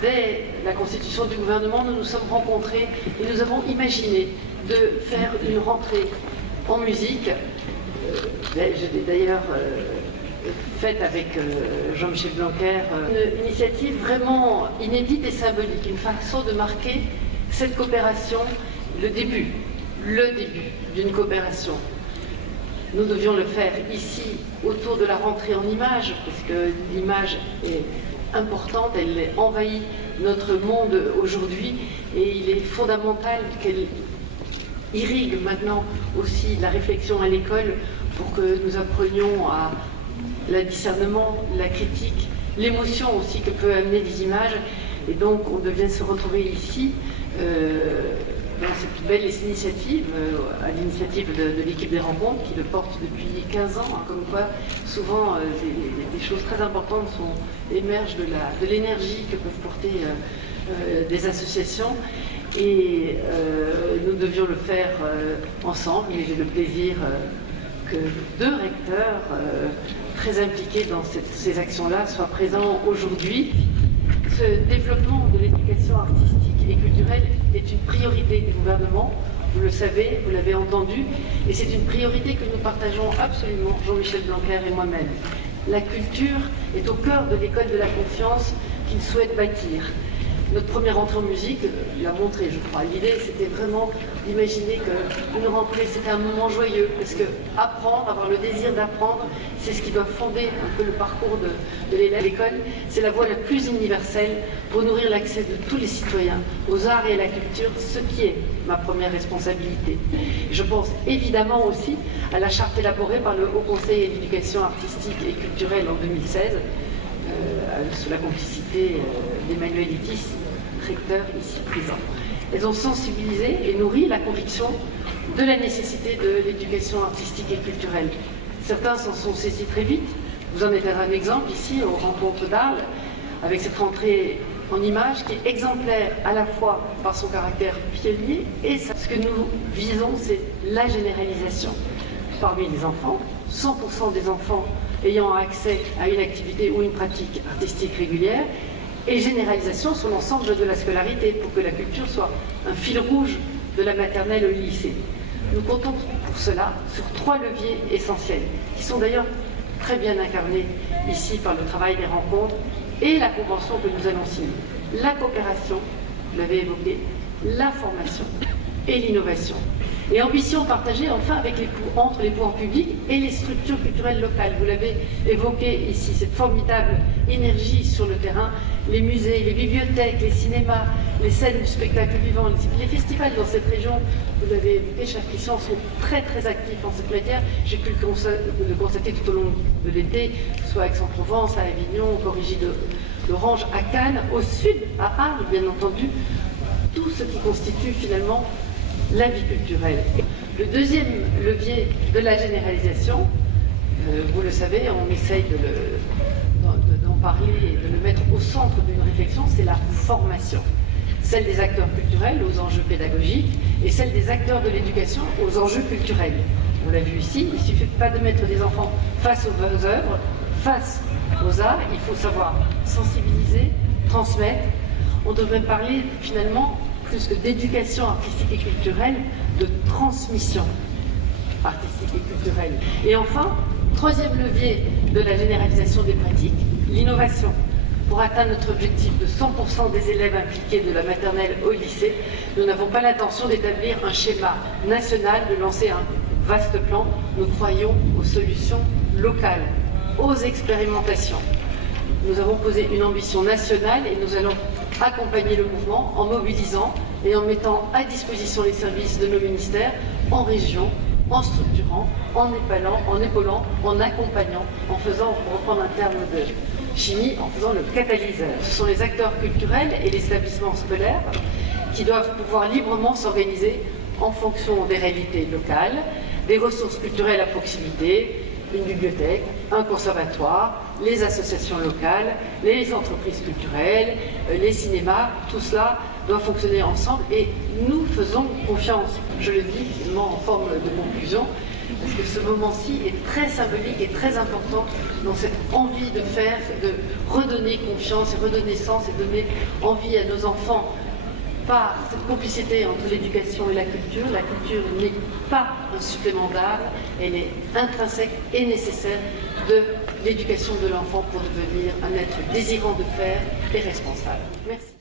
dès la constitution du gouvernement, nous nous sommes rencontrés et nous avons imaginé de faire une rentrée en musique. Je l'ai d'ailleurs faite avec Jean-Michel Blanquer, une initiative vraiment inédite et symbolique, une façon de marquer cette coopération, le début d'une coopération. Nous devions le faire ici, autour de la rentrée en images, parce que l'image est importante, elle envahit notre monde aujourd'hui, et il est fondamental qu'elle irrigue maintenant aussi la réflexion à l'école pour que nous apprenions à le discernement, la critique, l'émotion aussi que peut amener des images. Et donc on devait se retrouver ici dans cette belle initiative, à l'initiative de l'équipe des rencontres qui le porte depuis 15 ans, comme quoi souvent des choses très importantes émergent de l'énergie que peuvent porter des associations. Et nous devions le faire ensemble, et j'ai le plaisir que 2 recteurs très impliqués dans ces actions-là soient présents aujourd'hui. Ce développement de l'éducation artistique et culturelle est une priorité du gouvernement, vous le savez, vous l'avez entendu, et c'est une priorité que nous partageons absolument, Jean-Michel Blanquer et moi-même. La culture est au cœur de l'école de la confiance qu'il souhaite bâtir. Notre première rentrée en musique l'a montré, je crois. L'idée, c'était vraiment d'imaginer qu'une rentrée, c'était un moment joyeux, parce que apprendre, avoir le désir d'apprendre, c'est ce qui doit fonder un peu le parcours de l'élève à l'école. C'est la voie la plus universelle pour nourrir l'accès de tous les citoyens aux arts et à la culture, ce qui est ma première responsabilité. Je pense évidemment aussi à la charte élaborée par le Haut Conseil à l'éducation artistique et culturelle en 2016, sous la complicité d'Emmanuel Itis, recteur ici présent. Elles ont sensibilisé et nourri la conviction de la nécessité de l'éducation artistique et culturelle. Certains s'en sont saisis très vite. Vous en êtes un exemple ici aux rencontres d'Arles, avec cette rentrée en images qui est exemplaire à la fois par son caractère pionnier et ce que nous visons, c'est la généralisation parmi les enfants. 100% des enfants ayant accès à une activité ou une pratique artistique régulière, et généralisation sur l'ensemble de la scolarité pour que la culture soit un fil rouge de la maternelle au lycée. Nous comptons pour cela sur 3 leviers essentiels, qui sont d'ailleurs très bien incarnés ici par le travail des rencontres et la convention que nous allons signer. La coopération, vous l'avez évoqué, la formation et l'innovation. Et ambition partagée enfin entre les pouvoirs publics et les structures culturelles locales. Vous l'avez évoqué ici, cette formidable énergie sur le terrain, les musées, les bibliothèques, les cinémas, les scènes du spectacle vivant, les festivals dans cette région, vous l'avez évoqué, cher Christian, sont très très actifs en cette matière. J'ai pu le constater tout au long de l'été, soit à Aix-en-Provence, à Avignon, au Corrigi d'Orange, à Cannes, au sud, à Arles, bien entendu, tout ce qui constitue finalement la vie culturelle. Le deuxième levier de la généralisation, vous le savez, on essaye d'en parler et de le mettre au centre d'une réflexion, c'est la formation. Celle des acteurs culturels aux enjeux pédagogiques et celle des acteurs de l'éducation aux enjeux culturels. On l'a vu ici, il ne suffit pas de mettre des enfants face aux œuvres, face aux arts, il faut savoir sensibiliser, transmettre. On devrait parler finalement plus que d'éducation artistique et culturelle, de transmission artistique et culturelle. Et enfin, 3e levier de la généralisation des pratiques, l'innovation. Pour atteindre notre objectif de 100% des élèves impliqués de la maternelle au lycée, nous n'avons pas l'intention d'établir un schéma national, de lancer un vaste plan. Nous croyons aux solutions locales, aux expérimentations. Nous avons posé une ambition nationale et nous allons accompagner le mouvement en mobilisant et en mettant à disposition les services de nos ministères en région, en structurant, en épaulant, en accompagnant, en faisant, pour reprendre un terme de chimie, en faisant le catalyseur. Ce sont les acteurs culturels et les établissements scolaires qui doivent pouvoir librement s'organiser en fonction des réalités locales, des ressources culturelles à proximité, une bibliothèque, un conservatoire, les associations locales, les entreprises culturelles, les cinémas, tout cela doit fonctionner ensemble et nous faisons confiance. Je le dis en forme de conclusion, parce que ce moment-ci est très symbolique et très important dans cette envie de faire, de redonner confiance et redonner sens et donner envie à nos enfants par cette complicité entre l'éducation et la culture. La culture n'est pas un supplément d'âme, elle est intrinsèque et nécessaire de l'éducation de l'enfant pour devenir un être désirant de faire et responsable. Merci.